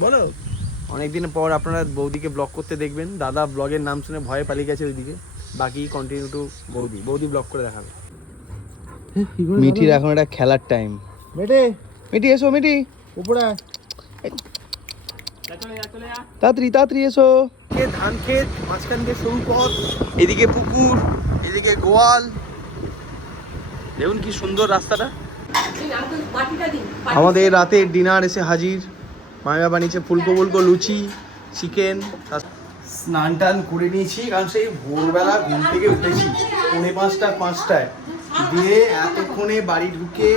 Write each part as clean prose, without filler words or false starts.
বলো। অনেকদিন পর আপনারা বৌদিকে ব্লগ করতে দেখবেন। দাদা ব্লগের নাম শুনে ভয়ে পালিয়ে গেছে ওইদিকে। বাকি কন্টিনিউ টু বৌদি ব্লগ করে দেখাবে। মিঠির এখন একটা খেলার টাইম। মিঠি এসো, মিঠি উপরে তাড়াতাড়ি এসো। ধান ক্ষেত, মাঝখান দিয়ে সরু পথ, এদিকে পুকুর, এদিকে গোয়াল। দেখুন কি সুন্দর রাস্তাটা। আমাদের রাতের ডিনার এসে হাজির। মায়েরা বানিয়েছে ফুলকো লুচি, চিকেন। স্নান টান করে নিয়েছি, কারণ সেই ভোরবেলা ঘুম থেকে উঠেছি 4:45-5টায় দিয়ে এতক্ষণে বাড়ি ঢুকে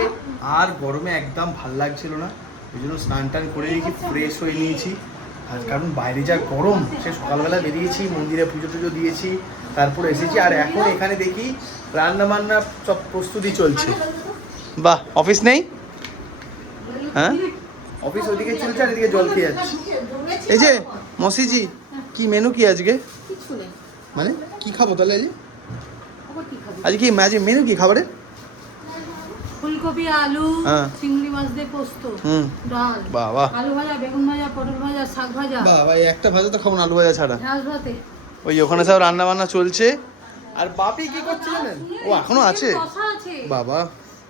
আর গরমে একদম ভাল লাগছিল না। ওই জন্য স্নান টান করে নিয়েছি, ফ্রেশ হয়ে নিয়েছি। আর কারণ বাইরে যা গরম, সে সকালবেলা বেরিয়েছি, মন্দিরে পুজো টুজো দিয়েছি, তারপরে এসেছি। আর এখন এখানে দেখি রান্না বান্না সব প্রস্তুতি চলছে। বাহ, অফিস নেই? হ্যাঁ, অফিস ওদিকে চলছে আর এদিকে জল খেয়ে যাচ্ছে। এই যে মসিজি, কি মেনু কি আজকে? মানে কি খাবো তাহলে আজকে কি মেনু কি খাবারের? ফুলকপি, আলু, চিংড়ি মাছ দিয়ে পোস্ত, ডাল, বাহ, আলু ভাজা, বেগুন ভাজা, পটল ভাজা, শাক ভাজা। বাহ, এই একটা ভাজা তো খাবো না, আলু ভাজা ছাড়া। ভাতে ওই ওখানে সব রান্না বান্না চলছে। আর বাপি কি করছে জানেন? ও এখনো আছে। বাবা,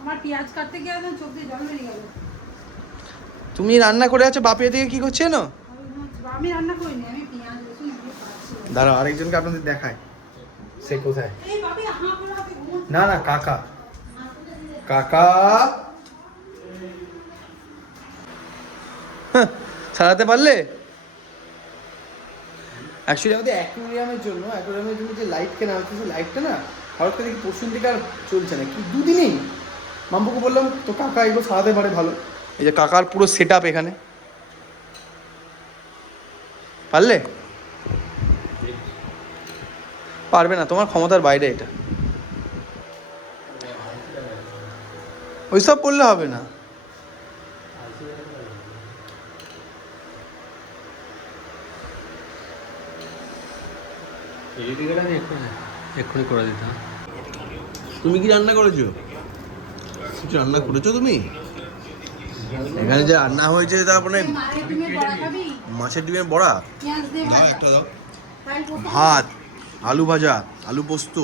আমার পেঁয়াজ কাটতে গিয়ে একদম চোখ দিয়ে জল বেরিয়ে গেল। তুমি রান্না করে আছো, বাপি এদিকে কি করছে না? আমি রান্না করিনি, আমি পেঁয়াজ রসুন দিয়ে কাটছি। দাঁড়াও, আরেকজনকে আপনাদের দেখায়। সে কোথায়? না কাকা ছাড়াতে পারলে? অ্যাকচুয়ালি আমাদের অ্যাকোয়ারিয়ামের জন্য যে লাইট কেনা হচ্ছে, সেই লাইটটা না হঠাৎ করে দেখি পরশুর দিকে আর চলছে না, কি দুদিনই। মাম্পুকে বললাম তো কাকা এগুলো সারাতে পারে ভালো। এই যে কাকার পুরো সেট আপ এখানে। পারলে? পারবে না, তোমার ক্ষমতার বাইরে এটা। ওইসব বললে হবে না। এক্ষুনি করে দিতাম। তুমি কি রান্না করেছো? কিছু রান্না করেছো তুমি? এখানে যে রান্না হয়েছে তারপরে মাছের ডিমের বড়া, দাও একটা দাও, ভাত, আলু ভাজা, আলু পোস্ত,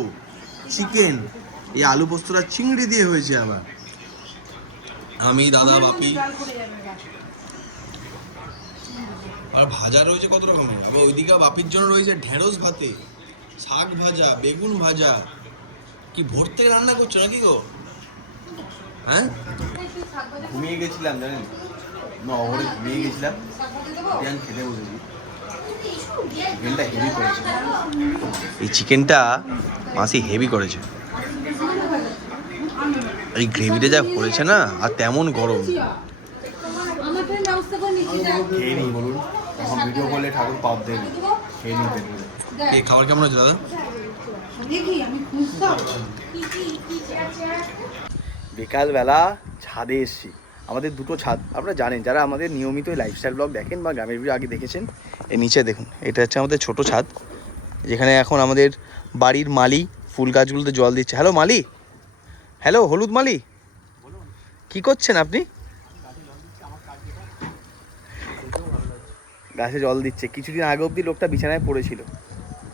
চিকেন। এই আলু পোস্তটা চিংড়ি দিয়ে হয়েছে আবার। আমি, দাদা, বাপি। আর ভাজা রয়েছে কত রকমের। আবার ওইদিকে বাপির জন্য রয়েছে ঢেঁড়স ভাতে, শাক ভাজা, বেগুন ভাজা। কি ভোর থেকে রান্না করছো নাকি গো? হ্যাঁ, ঘুমিয়ে গেছিলাম জানেন, অঘরে ঘুমিয়ে গেছিলাম, খেতে বসেছি। চিকেনটা হেভি করেছে, এই চিকেনটা মাসি হেভি করেছে। এই গ্রেভিটা যা করেছে না, আর তেমন গরম। খেয়ে নিই বলুন, এখন ভিডিও করলে ঠাকুর পাপ দেবে। খেয়ে নিই পেট ভরে। এই খাবার কেমন হয়েছে দাদা? বিকালবেলা ছাদে এসছি। আমাদের দুটো ছাদ, আপনারা জানেন যারা আমাদের নিয়মিত লাইফস্টাইল ব্লগ দেখেন বা গ্রামের ভিডিও আগে দেখেছেন। এর নিচে দেখুন, এটা হচ্ছে আমাদের ছোট ছাদ, যেখানে এখন আমাদের বাড়ির মালি ফুল গাছগুলোতে জল দিচ্ছে। হ্যালো মালি, হ্যালো হলুদ মালি, কি করছেন আপনি? গাছে জল দিচ্ছে। কিছুদিন আগে অবধি লোকটা বিছানায় পড়েছিল,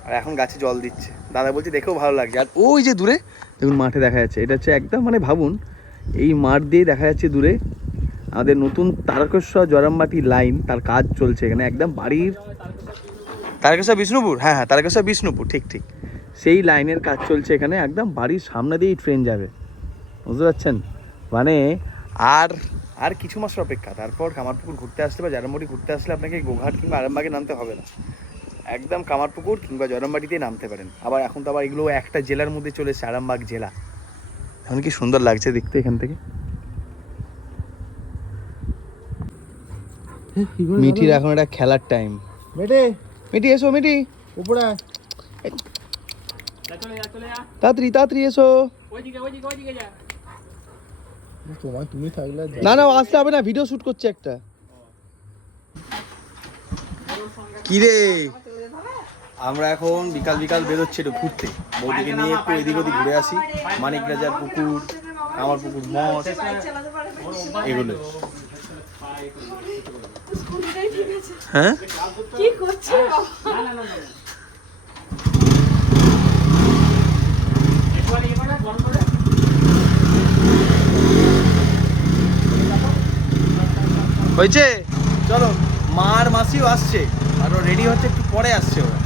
আর এখন গাছে জল দিচ্ছে। দাদা বলছে দেখেও ভালো লাগছে। আর ওই যে দূরে দেখুন মাঠে দেখা যাচ্ছে, এটা হচ্ছে একদম মানে ভাবুন, এই মাঠ দিয়ে দেখা যাচ্ছে দূরে আমাদের নতুন তারকেশ্বর জয়রামবাটি লাইন, তার কাজ চলছে এখানে একদম বাড়ির। তারকেশ্বর বিষ্ণুপুর, হ্যাঁ তারকেশ্বর বিষ্ণুপুর, ঠিক সেই লাইনের কাজ চলছে এখানে। একদম বাড়ির সামনে দিয়েই ট্রেন যাবে, বুঝতে পারছেন? মানে আর কিছু মাসের অপেক্ষা, তারপর কামারপুকুর ঘুরতে আসলে বা জয়রামবাটি ঘুরতে আসলে আপনাকে গোঘাট কিংবা আরামবাগে নামতে হবে না, একদম কামারপুকুর কিংবা জয়রামবাটিতেই নামতে পারেন। আবার এখন তো আবার এগুলো একটা জেলার মধ্যে চলে এসেছে, আরামবাগ জেলা। এখন কি সুন্দর লাগছে দেখতে এখান থেকে। মিঠির এখন একটা খেলার টাইম। মিঠি এসো, মিঠি উপরে তাড়াতাড়ি এসো। না আসতে হবে না, ভিডিও শুট করছে একটা। কি রে, আমরা এখন বিকাল বেরোচ্ছি একটু ঘুরতে, বৌদিকে নিয়ে একটু এদিক ওদিক ঘুরে আসি। মানিক রাজার পুকুর, আমার পুকুর, মঠ, এগুলো। হ্যাঁ কি করছে হয়েছে? চলো, মা আর মাসিও আসছে, আরো রেডি হচ্ছে, একটু পরে আসছে ওরা।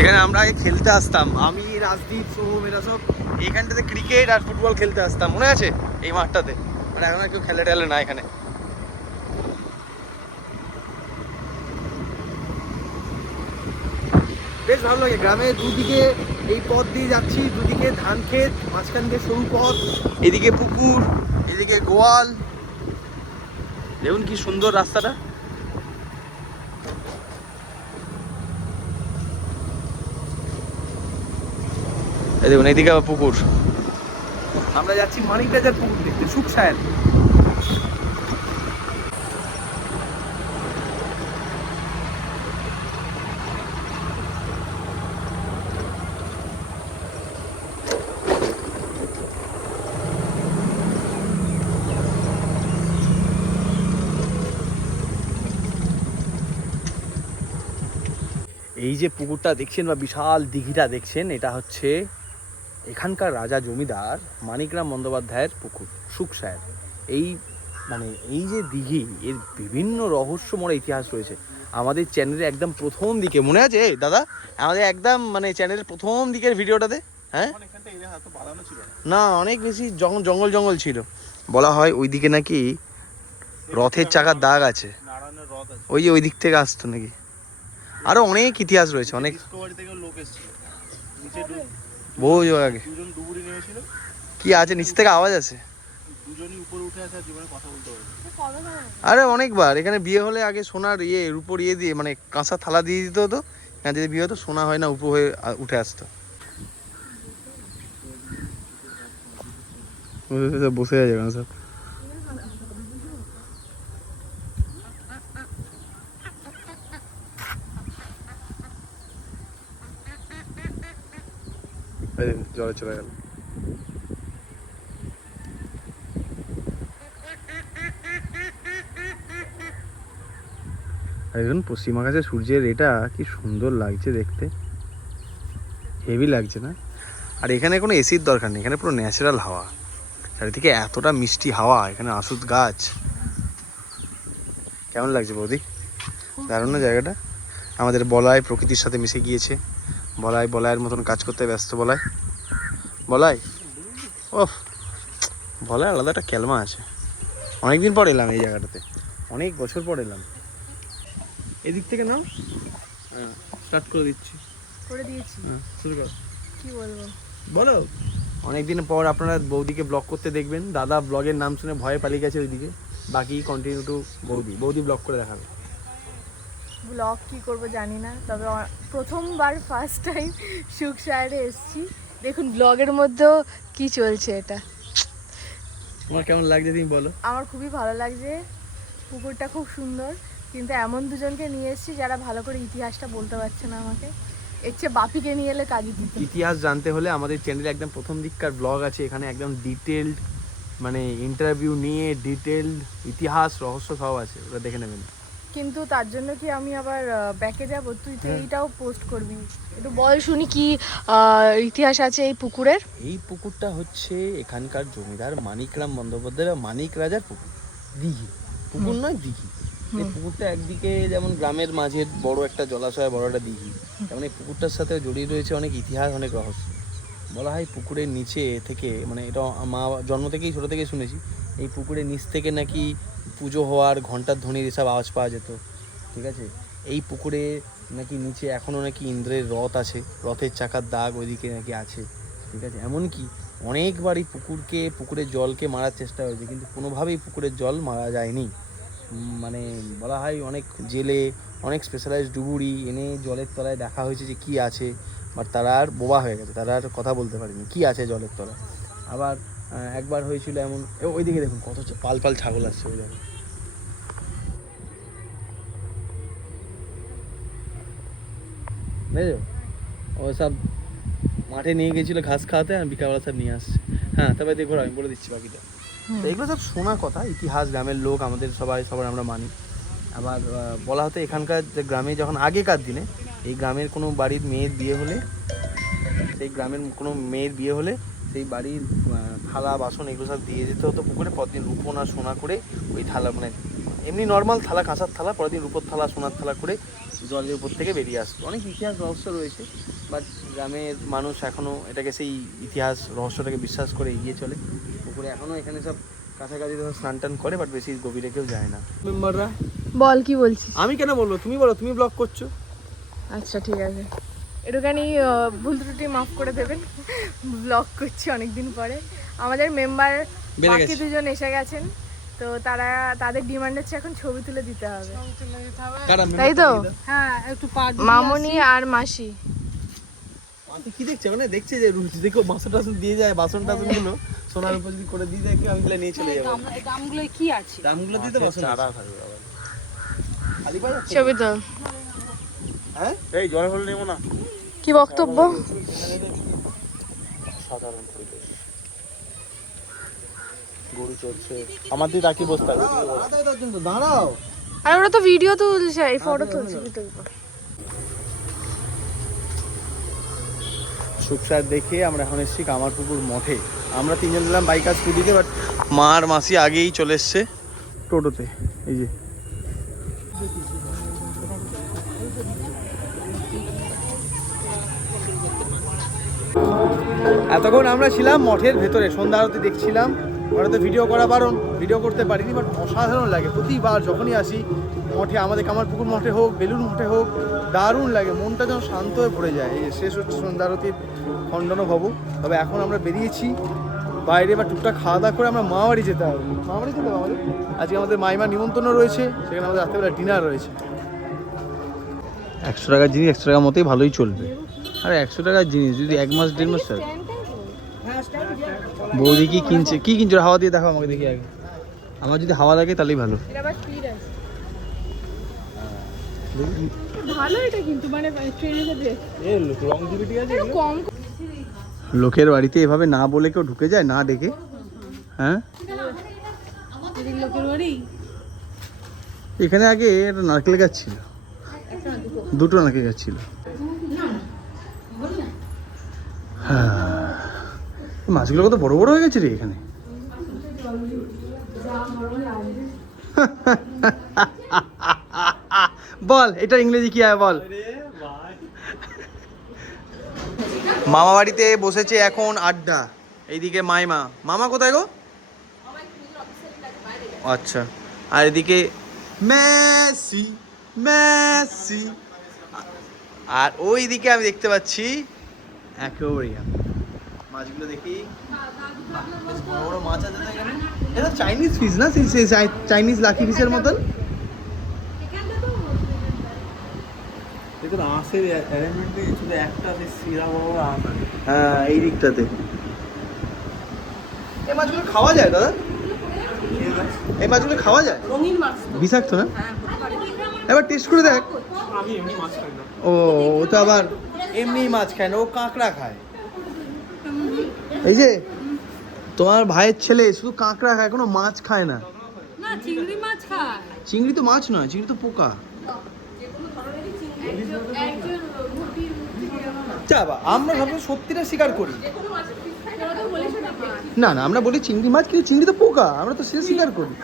এখানে আমরা আগে খেলতে আসতাম, আমি, রাজদীপ, সোহম, এরা সব এইখানটাতে ক্রিকেট আর ফুটবল খেলতে আসতাম, মনে আছে এই মাঠটাতে? মানে এখন আর কেউ খেলে টেলে না এখানে। বেশ ভালো লাগে, গ্রামের দুদিকে এই পথ দিয়ে যাচ্ছি, দুদিকে ধান ক্ষেত, মাঝখান দিয়ে সরু পথ, এদিকে পুকুর, এদিকে গোয়াল। দেখুন কি সুন্দর রাস্তাটা। এই দেখুন এদিকে আবার পুকুর। আমরা যাচ্ছি মানিকবাজার পুকুর দেখতে, সুখসায়ন। এই যে পুকুরটা দেখছেন বা বিশাল দিঘিটা দেখছেন, এটা হচ্ছে এখানকার রাজা জমিদার মানিকরাম বন্দ্যোপাধ্যায়ের পুকুর, সুখসায়র। এই মানে এই যে দিঘি, এর বিভিন্ন রহস্যময় ইতিহাস রয়েছে। আমাদের চ্যানেলে একদম প্রথম দিকে, মনে আছে দাদা? আমাদের একদম মানে চ্যানেলের প্রথম দিকের ভিডিওটাতে, হ্যাঁ না, অনেক বেশি জঙ্গল জঙ্গল ছিল। বলা হয় ওই দিকে নাকি রথের চাকার দাগ আছে, ওই যে ওই দিক থেকে আসতো নাকি। আরো অনেক ইতিহাস রয়েছে, অনেক বহু আগে। কি আছে নিচ থেকে আওয়াজ আছে? আরে অনেকবার এখানে বিয়ে হলে আগে সোনার রূপোর দিয়ে মানে কাঁচা থালা দিয়ে দিত হতো, এখানে যদি বিয়ে হতো সোনা হয় না উপর হয়ে উঠে আসতো। বসে আছে কেন সব? জলে চলে গেল। দেখুন পশ্চিম আকাশে সূর্যের এটা কি সুন্দর লাগছে দেখতে, হেভি লাগছে না? আর এখানে কোনো এসির দরকার নেই, এখানে পুরো ন্যাচারাল হাওয়া, চারিদিকে এতটা মিষ্টি হাওয়া, এখানে আশুত গাছ। কেমন লাগছে বৌদি? দারুণ না জায়গাটা? আমাদের বলাই প্রকৃতির সাথে মিশে গিয়েছে। বলাইয়ের মতন কাজ করতে ব্যস্ত বলাই ওহ, বলাই আলাদা একটা ক্যালমা আছে। অনেকদিন পর এলাম এই জায়গাটাতে, অনেক বছর পর এলাম। এদিক থেকে নাও, স্টার্ট করে দিচ্ছি। করে দিয়েছি, শুরু কর। কি বলবো বলো। অনেকদিন পর আপনারা বৌদিকে ব্লগ করতে দেখবেন। দাদা ব্লগের নাম শুনে ভয়ে পালিয়ে গেছে ওইদিকে, বাকি কন্টিনিউ টু বৌদি ব্লগ করে দেখাবে। ব্লগ কি করব জানি না, তবে প্রথমবার ফার্স্ট টাইম সুখসায়রে এসেছি। দেখুন ব্লগের মধ্যেও কি চলছে এটা। তোমার কেমন লাগছে তুমি বলো? আমার খুবই ভালো লাগছে, পুকুরটা খুব সুন্দর, কিন্তু এমন দুজনকে নিয়ে এসেছি যারা ভালো করে ইতিহাসটা বলতে পারছে না আমাকে। এর চেয়ে বাপিকে নিয়ে এলে কাজে দিত। ইতিহাস জানতে হলে আমাদের চ্যানেলে একদম প্রথম দিককার ব্লগ আছে, এখানে একদম ডিটেলড মানে ইন্টারভিউ নিয়ে ডিটেলড ইতিহাস রহস্য সব আছে, ওটা দেখে নেবেন। কিন্তু তার জন্য কি আমি আবার ব্যাকে যাব? তুই তো এইটাও পোস্ট করবি, একটু বল শুনি কি ইতিহাস আছে এই পুকুরের। এই পুকুরটা হচ্ছে এখানকার জমিদার মানিকরাম বন্দ্যোপাধ্যায় বা মানিক রাজার পুকুর, দিঘি, পুকুর নয় দিঘি। এই পুকুরটা একদিকে যেমন গ্রামের মাঝের বড় একটা জলাশয়, বড় একটা দিঘি, তেমন এই পুকুরটার সাথে জড়িয়ে রয়েছে অনেক ইতিহাস, অনেক রহস্য। বলা হয় পুকুরের নিচে থেকে, মানে এটা মা জন্ম থেকেই ছোটো থেকেই শুনেছি, এই পুকুরের নিচ থেকে নাকি পুজো হওয়ার ঘণ্টার ধ্বনির এসব আওয়াজ পাওয়া যেত। ঠিক আছে, এই পুকুরে নাকি নিচে এখনও নাকি ইন্দ্রের রথ আছে, রথের চাকার দাগ ওইদিকে নাকি আছে। ঠিক আছে, এমনকি অনেকবারই পুকুরের জলকে মারার চেষ্টা হয়েছে, কিন্তু কোনোভাবেই পুকুরের জল মারা যায়নি। মানে বলা হয় অনেক জেলে, অনেক স্পেশালাইজড ডুবুরি এনে জলের তলায় দেখা হয়েছে যে কী আছে, বাট তারা আর বোবা হয়ে গেছে, তারা আর কথা বলতে পারেনি কী আছে জলের তলায়। আবার একবার হয়েছিল এমন, ওইদিকে দেখুন কত পাল ছাগল আসছে ওই জায়গায়। বুঝেছো, ওসব মাঠে নিয়ে গেছিলো ঘাস খাওয়াতে আর বিকালবেলা সব নিয়ে আসছে। হ্যাঁ তবে দেখো আমি বলে দিচ্ছি বাকিটা। তো এগুলো সব শোনা কথা, ইতিহাস, গ্রামের লোক আমাদের সবাই আমরা মানি। আবার বলা হতো এখানকার যে গ্রামে যখন আগেকার দিনে এই গ্রামের কোনো বাড়ির মেয়ের বিয়ে হলে, সেই গ্রামের কোনো মেয়ের বিয়ে হলে সেই বাড়ির থালা বাসন এগুলো সব দিয়ে যেতে হতো পুকুরে। পরদিন রূপো না সোনা করে ওই থালা, মানে এমনি নর্মাল থালা, কাঁসার থালা, পরদিন রূপোর থালা, সোনার থালা করে জলের উপর থেকে বেরিয়ে আসতো। অনেক ইতিহাস রহস্য রয়েছে, বাট গ্রামের মানুষ এখনও এটাকে সেই ইতিহাস রহস্যটাকে বিশ্বাস করে এগিয়ে চলে। পুকুরে এখনও এখানে সব কাছাকাছি ধরো স্নান টান করে, বাট বেশি গভীরে কেউ যায় না। মেম্বাররা বল কি বলছিস? আমি কেন বলবো, তুমি বলো, তুমি ব্লগ করছো। আচ্ছা ঠিক আছে, একটুখানি ভুল ত্রুটি মাফ করে দেবেন, ব্লগ করছি অনেকদিন পরে। আমাদের মেম্বার বাকি দুজন এসে গেছেন, তো তাদের ডিমান্ড হচ্ছে এখন ছবি তুলে দিতে হবে, তাই তো? হ্যাঁ একটু মামনি আর মাসি কি দেখছে, মানে দেখছে যে দেখো বাসন টাসন দিয়ে যায়, বাসন টাসন গুলো সোনার উপর যদি করে দিয়ে যায়, আমি তাহলে নিয়ে চলে যাবো। দামগুলো কি আছে? দামগুলো দিতে বাসন ছবি তো। হ্যাঁ এই জল হল নেবো না। কি বক্তব্য? সাধারণ পরিবেশ, গরু চলছে, আমার দিকে তাকিয়ে বসতে হবে। দাঁড়াও, আর ওরা তো ভিডিও তুলছে, এই ফটো তুলছে, কি তুলবো? সুখসার দেখে আমরা এখন এসেছি কামারপুকুর মঠে। আমরা তিনজন দিলাম বাইক আর স্কুটিতে, বাট মা আর মাসি আগেই চলে এসছে টোটোতে। এই যে এতক্ষণ আমরা ছিলাম মঠের ভেতরে, সন্ধ্যা আরতি দেখছিলাম। ওরা তো ভিডিও করা বারণ, ভিডিও করতে পারিনি, বাট অসাধারণ লাগে প্রতিবার যখনই আসি মঠে, আমাদের কামারপুকুর মঠে হোক, বেলুড় মঠে হোক, দারুণ লাগে, মনটা যেন শান্ত হয়ে পড়ে যায়। এই শেষ হচ্ছে সন্ধ্যা আরতির খণ্ডন ভবু। তবে এখন আমরা বেরিয়েছি বাইরে, বা টুকটাক খাওয়া দাওয়া করে আমরা মামাবাড়ি যেতে হবে। মামাবাড়ি যেতে হবে আমাদের, আজকে আমাদের মাইমা নিমন্ত্রণ রয়েছে, সেখানে আমাদের রাত্রেবেলা ডিনার রয়েছে। 100 টাকার জিনিস 100 টাকার মতোই ভালোই চলবে। আরে 100 টাকার জিনিস যদি 1 মাস 1.5 মাস চলে। বৌদি কি কিনছে, কি কিনছো হাওয়া দিয়ে দেখাও আমাকে, দেখি আগে। আমার যদি হাওয়া লাগে তাহলেই ভালো। ভালো এটা কিন্তু, মানে ট্রেনে যাবে কম। লোকের বাড়িতে এভাবে না বলে কেউ ঢুকে যায়, না ডেকে? হ্যাঁ লোকের বাড়ি এখানে আগে একটা নারকেল গাছ ছিল, দুটো নারকেল গাছ ছিল। হ্যাঁ মাছগুলো কত বড় বড় হয়ে গেছে রে এখানে। বল এটা ইংরেজি কি হয় বল। মামা বাড়িতে বসেছে এখন আড্ডা। এইদিকে মাইমা, মামা কোথায় গো? আচ্ছা, আর এদিকে মেসি মেসি, আর ওইদিকে আমি দেখতে পাচ্ছি অ্যাকোয়ারিয়াম। মাছগুলো দেখি, বেশ বড় বড় মাছ আছে তো এখানে। এটা চাইনিজ ফিশ না, সেই চাইনিজ লাকি ফিশের মতন। হ্যাঁ এই দিকটাতে এই মাছগুলো খাওয়া যায় দাদা? এই মাছগুলো খাওয়া যায়? রঙিন মাছ বিষাক্ত না? এবার টেস্ট করে দেখ। ও ও তো আবার এমনি মাছ খায় না, ও কাঁকড়া খায়। এই যে তোমার ভাইয়ের ছেলে শুধু কাঁকড়া খায়, কোনো মাছ খায় না। না, চিংড়ি মাছ খায়। চিংড়ি তো মাছ নয়, চিংড়ি তো পোকা। আমরা ভাবছি সত্যিটা স্বীকার করি না, না আমরা বলি চিংড়ি মাছ, কিন্তু চিংড়ি তো পোকা, আমরা তো সে স্বীকার করি।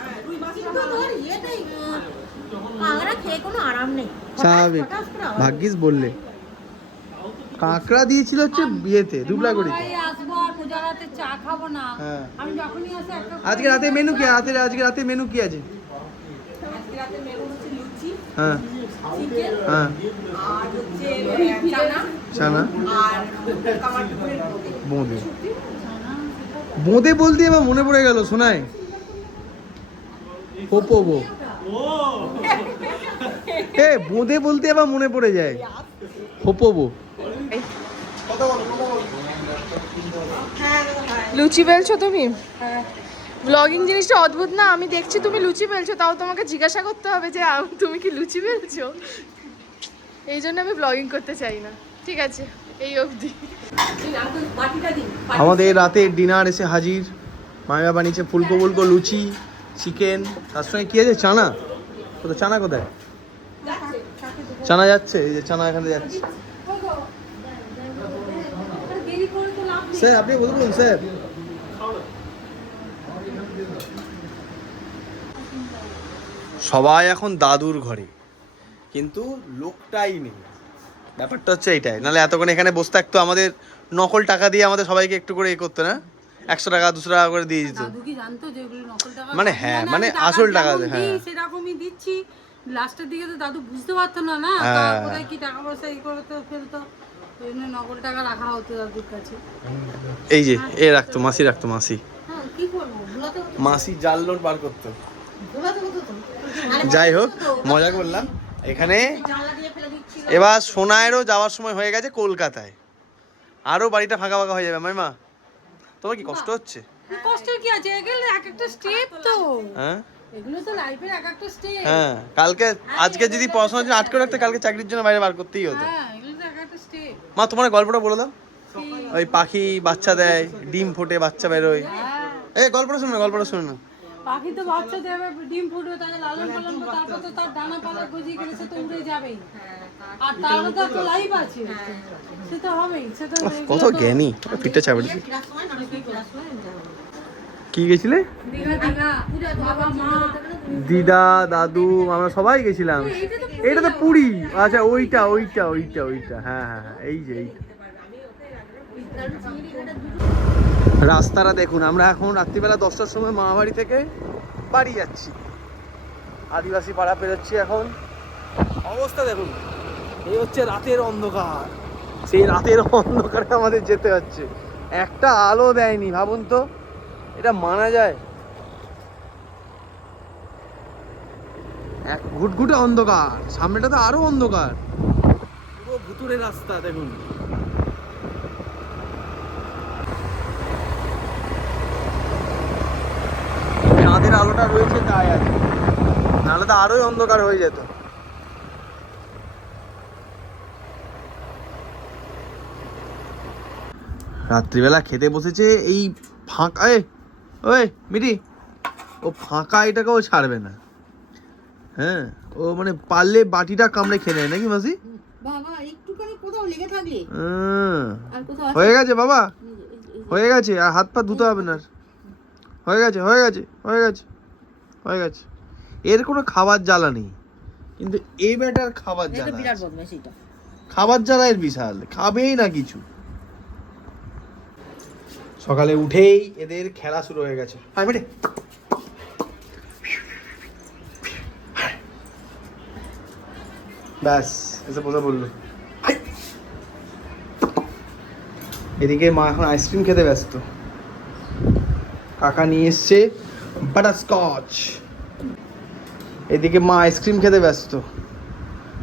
স্বাভাবিক, ভাগ্যিস বললে। কাঁকড়া দিয়েছিল হচ্ছে বিয়েতে, দুবলাগড়িতে। চা খাবো না। হ্যাঁ আমি যখনই আসি একটা। আজকে রাতে মেনু কি? আজকে রাতে মেনু কি আছে? আজকে রাতে মেনু হচ্ছে লুচি, হ্যাঁ চিকেন, হ্যাঁ আর হচ্ছে চানা, চানা আর কামারপুকুরের বোঁদে। বোঁদে বলতে এবার মনে পড়ে গেল, শোনায় পোপো। এ বোঁদে বলতে এবার মনে পড়ে যায় পোপো। লুচি বেলছো তুমি? ব্লগিং জিনিসটা অদ্ভুত না? আমি দেখছি তুমি লুচি বেলছো, তাও তোমাকে জিজ্ঞাসা করতে হবে যে তুমি কি লুচি বেলছো? এই জন্য আমি ব্লগিং করতে চাই না। ঠিক আছে, এই অবধি। আমাদের রাতের ডিনার এসে হাজির। মামিমা বানিয়েছে ফুলকো ফুলকো লুচি, চিকেন, তার সঙ্গে কি আছে চানা। কোথায় চানা, কোথায় চানা যাচ্ছে? এই যে চানা এখানে যাচ্ছে। স্যার আপনি বলুন স্যার। সবাই এখন দাদুর ঘরে, কিন্তু লোকটাই নেই। ব্যাপারটা হচ্ছে এইটাই, নাহলে এতক্ষণ এখানে বসে থাকতো, আমাদের নকল টাকা দিয়ে আমাদের সবাইকে একটু করে করতো না, 100 টাকা 200 টাকা করে দিয়ে দিত। দাদু কি জানতো যে ওগুলো নকল টাকা? মানে হ্যাঁ, মানে আসল টাকা। হ্যাঁ সেরকমই দিচ্ছি। লাস্টের দিকে তো দাদু বুঝতে পারতো না না কোথায় কি টাকা পয়সা ই করতে ফেলতো, ওই জন্য নকল টাকা রাখা হতো দাদুর কাছে। এই যে এ রাখতো, মাসি রাখতো, মাসি। হ্যাঁ কি করবো, ভুলাতে হতো, মাসি জাল নোট বার করতো। ভুলাতে হতো তো। যাই হোক, মজা করলাম এখানে। এবার সোনায়েরও যাওয়ার সময় হয়ে গেছে কলকাতায়, আরো বাড়িটা ফাঁকা ফাঁকা হয়ে যাবে। মাইমা তোমার কি কষ্ট হচ্ছে? কষ্টের কি আছে, এগুলো এক একটা স্টেপ তো। হ্যাঁ এগুলো তো লাইফের এক একটা স্টেপ। হ্যাঁ, কালকে আজকে যদি পড়াশোনার জন্য আটকে রাখতে, কালকে চাকরির জন্য বাইরে বার করতেই হতো। হ্যাঁ এগুলো তো এক একটা স্টেপ। মা তোমার গল্পটা বলে দাও। ওই পাখি বাচ্চা দেয়, ডিম ফোটে, বাচ্চা বেরোয়। এই গল্পটা শুনো না, গল্পটা শুনো না। পাখি তো বাচ্চা দেবে, ডিম ফুটবে, তাকে লালন পালন করে, তারপর তো তার ডানা পালা গজিয়ে গেলে সে তো উড়ে যাবেই। আর তারও তো একটা লাইফ আছে, সে তো হবেই। সে তো কত জ্ঞানী, পিঠটা চাপড়ি। কি গেছিলে? দীঘা দীঘা বাবা মা দিদা দাদু আমরা সবাই গেছিলাম। এটা তো পুরী। আচ্ছা ওইটা ওইটা ওইটা ওইটা, হ্যাঁ হ্যাঁ হ্যাঁ, এই যে এইটা। রাস্তাটা দেখুন, আমরা এখন রাত্রিবেলা 10টার সময় মামাবাড়ি থেকে বাড়ি যাচ্ছি, আদিবাসী পাড়া পেরোচ্ছি এখন। অবস্থা দেখুন, এই হচ্ছে রাতের অন্ধকার। সেই রাতের অন্ধকারে আমাদের যেতে হচ্ছে, একটা আলো দেয়নি। ভাবুন তো, এটা মানা যায়? এক ঘুটঘুটে অন্ধকার, সামনেটা তো আরো অন্ধকার, পুরো ভুতুড়ে রাস্তা দেখুন। চাঁদের আলোটা রয়েছে তাই আছে, নাহলে তো আরোই অন্ধকার হয়ে যেত। রাত্রিবেলা খেতে বসেছে এই ফাঁকা। ওই মিটি, ও ফাঁকা এটাকেও ছাড়বে না। হ্যাঁ, ও মানে পারলে বাটিটা কামড়ে খেয়ে নেয় নাকি মাসি? বাবা একটুখানি কোথাও লেগে থাকলে আর কোথাও হয়ে গেছে বাবা, হয়ে গেছে, আর হাত পা ধুতে হবে না। হয়ে গেছে হয়ে গেছে হয়ে গেছে হয়ে গেছে। এর কোনো খাবার জ্বালা নেই, কিন্তু এই ব্যাটার খাবার জ্বালা। বিরাট বদমাশ এটা, খাবার জ্বালা এর বিশাল, খাবেই না কিছু। সকালে উঠেই এদের খেলা শুরু হয়ে গেছে। হ্যাঁ বেটে, ব্যাস এসে বসে বললো। এদিকে মা এখন আইসক্রিম খেতে ব্যস্ত। কাকা নিয়ে এসছে বাটারস্কচ। এদিকে মা আইসক্রিম খেতে ব্যস্ত।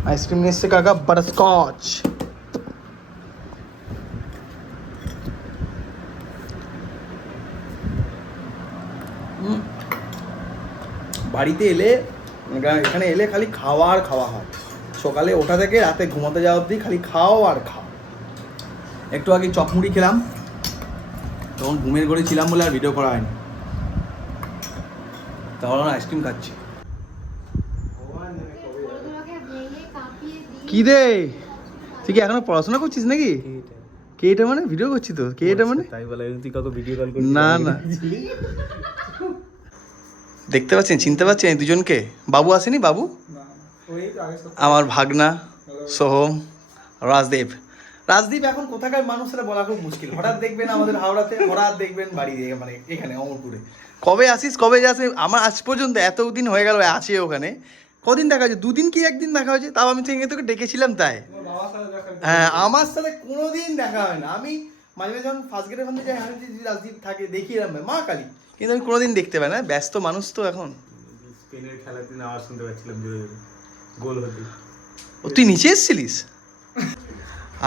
আইসক্রিম নিয়ে এসছে কাকা, বাটারস্কচ। বাড়িতে এলে, এখানে এলে খালি খাওয়া আর খাওয়া হয়। সকালে ওঠা থেকে রাতে ঘুমাতে যাওয়া অবধি খালি খাও আর খাও। একটু আগে চপমুড়ি খেলাম, তখন ঘুমের ঘরে ছিলাম বলে আর ভিডিও করা হয়নি। তাহলে আইসক্রিম খাচ্ছি। কি রে, তুই কি এখনো পড়াশোনা করছিস নাকি? কে এটা মানে? ভিডিও করছি তো। কে এটা মানে? তাই বলে তুই কত ভিডিও কল করছিস? না না, দেখতে পাচ্ছেন, চিনতে পারছেন দুজনকে? বাবু আসেনি? বাবু আমার ভাগনা সোহম, রাজদীপ। রাজদীপ এখন কোথাকার মানুষ সেটা বলা খুব মুশকিল। হঠাৎ দেখবেন আমাদের হাওড়াতে, হঠাৎ দেখবেন বাড়ি দিয়ে মানে এখানে অমরপুরে। কবে আসিস কবে যাস, আমার আজ পর্যন্ত এতদিন হয়ে গেল আছে ওখানে। কদিন দেখা হয়েছে? 2 দিন কি 1 দিন দেখা হয়েছে, তাও আমি তোকে ডেকেছিলাম তাই। হ্যাঁ, আমার সাথে কোনোদিন দেখা হয় না। আমি মাঝে মাঝে যখন ফার্স্ট গেটের ওখানে যাই, আমি রাজদীপ থাকে দেখি মা কালী, কিন্তু আমি কোনোদিন দেখতে পাই না। ব্যস্ত মানুষ তো এখন। স্পেনের খেলার দিন আওয়াজ শুনতে পাচ্ছিলাম জোরে জোরে গোল হতে। ও তুই নিচে এসেছিলিস?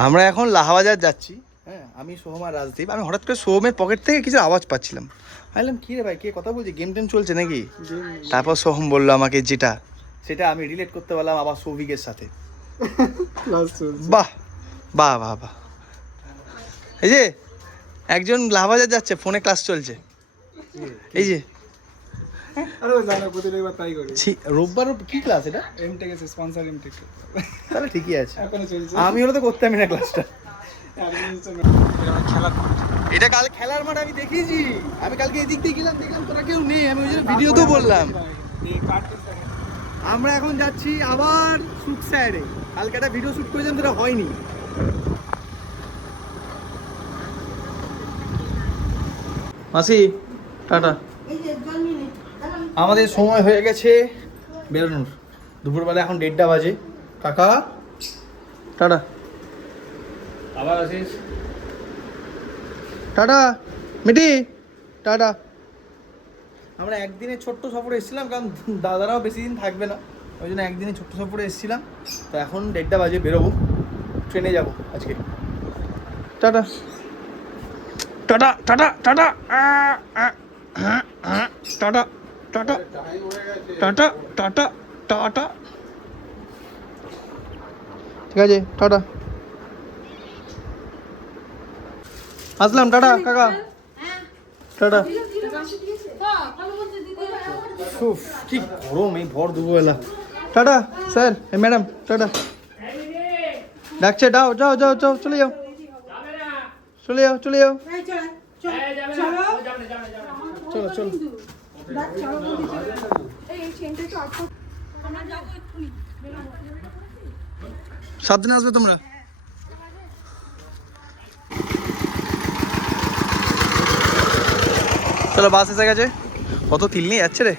আমরা এখন লাহাবাজার যাচ্ছি। হ্যাঁ, আমি সোহম আর রাজদীপ। আমি হঠাৎ করে সোহমের পকেট থেকে কিছু আওয়াজ পাচ্ছিলাম। বললাম কি রে ভাই, কে কথা বলছি, গেম টেম চলছে নাকি? তারপর সোহম বললো আমাকে যেটা, সেটা আমি রিলেট করতে পারলাম আবার সৌভিকের সাথে। বাহ বাহ বাহ বাহ, এই যে একজন লাভাজার যাচ্ছে, ফোনে ক্লাস চলছে, এই যে আরে জানা প্রতিদিন একবার তাই করি। রোববার কি ক্লাস এটা? এমটেক আছে, স্পন্সর এমটেক। তাহলে ঠিকই আছে, এখনো চলছে। আমি হলে তো করতামই না ক্লাসটা। খেলা এটা কাল খেলার মাঠ আমি দেখিয়েছি, আমি কালকে এদিক দিয়ে গেলাম, দেখলাম তোরা কেউ নেই, আমি ওই জন্য ভিডিওতেও বললাম। আমরা এখন যাচ্ছি আবার শুট সাইডে, কালকে একটা ভিডিও শুট করেছিলাম যেটা হয়নি। মাসি টাটা, আমাদের সময় হয়ে গেছে বেরোনোর, দুপুরবেলা এখন 1:30 বাজে। কাকা টাটা, আবার আসিস। টাটা মিটি, টাটা। আমরা একদিনের ছোট্ট সফরে এসেছিলাম, কারণ দাদারাও বেশি দিন থাকবে না, ওই জন্য একদিনের ছোট্ট সফরে এসেছিলাম। তো এখন 1:30 বাজে বেরোবো, ট্রেনে যাব আজকে। Tata tata tata tata tata tata tata tata tata, ঠিক আছে টাটা, আসলাম, টাটা কাকা, টাটা। উফ, কি গরম এই ভর দুপুরবেলা। টাটা স্যার, ম্যাডাম টাটা, ডাকছে, যাও যাও যাও যাও, চলে যাও চলে যাও চলে যাও, চলো চলো। সাবধানে আসবে তোমরা। চলো, বাস এসে গেছে, কত তিল নিয়ে যাচ্ছে রে।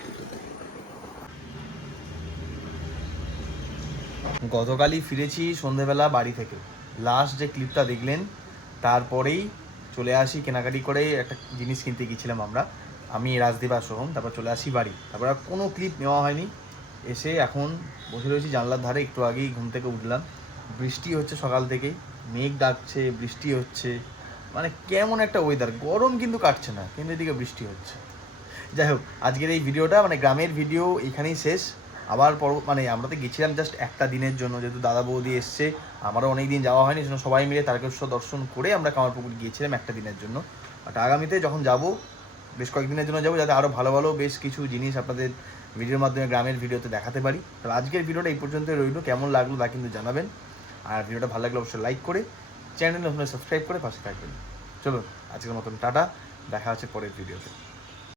গতকালই ফিরেছি সন্ধেবেলা বাড়ি থেকে, লাস্ট যে ক্লিপটা দেখলেন তারপরেই চলে আসি কেনাকাটি করে, একটা জিনিস কিনতে গিয়েছিলাম আমি রাজদীপ আর সোহম, তারপর চলে আসি বাড়ি, তারপর আর কোনো ক্লিপ নেওয়া হয়নি। এসে এখন বসে রয়েছি জানলার ধারে, একটু আগেই ঘুম থেকে উঠলাম, বৃষ্টি হচ্ছে সকাল থেকেই, মেঘ ডাকছে, বৃষ্টি হচ্ছে, মানে কেমন একটা ওয়েদার, গরম কিন্তু কাটছে না, কিন্তু এদিকে বৃষ্টি হচ্ছে। যাই হোক, আজকের এই ভিডিওটা মানে গ্রামের ভিডিও এখানেই শেষ। আবার মানে আমরা তো গেছিলাম জাস্ট একটা দিনের জন্য, যেহেতু দাদা বৌদি এসছে, আমারও অনেক দিন যাওয়া হয়নি, সেজন্য সবাই মিলে তারকেশ্বর দর্শন করে আমরা কামারপুকুর গিয়েছিলাম একটা দিনের জন্য। বাট আগামীতে যখন যাব, বেশ কয়েকদিনের জন্য যাবো, যাতে আরও ভালো ভালো বেশ কিছু জিনিস আপনাদের ভিডিওর মাধ্যমে গ্রামের ভিডিওতে দেখাতে পারি। তাহলে আজকের ভিডিওটা এই পর্যন্ত রইল, কেমন লাগলো তা কিন্তু জানাবেন, আর ভিডিওটা ভালো লাগলে অবশ্যই লাইক করে চ্যানেলে আপনারা সাবস্ক্রাইব করে পাশে থাকবেন। চলো আজকের মতন টাটা, দেখা হচ্ছে পরের ভিডিওতে।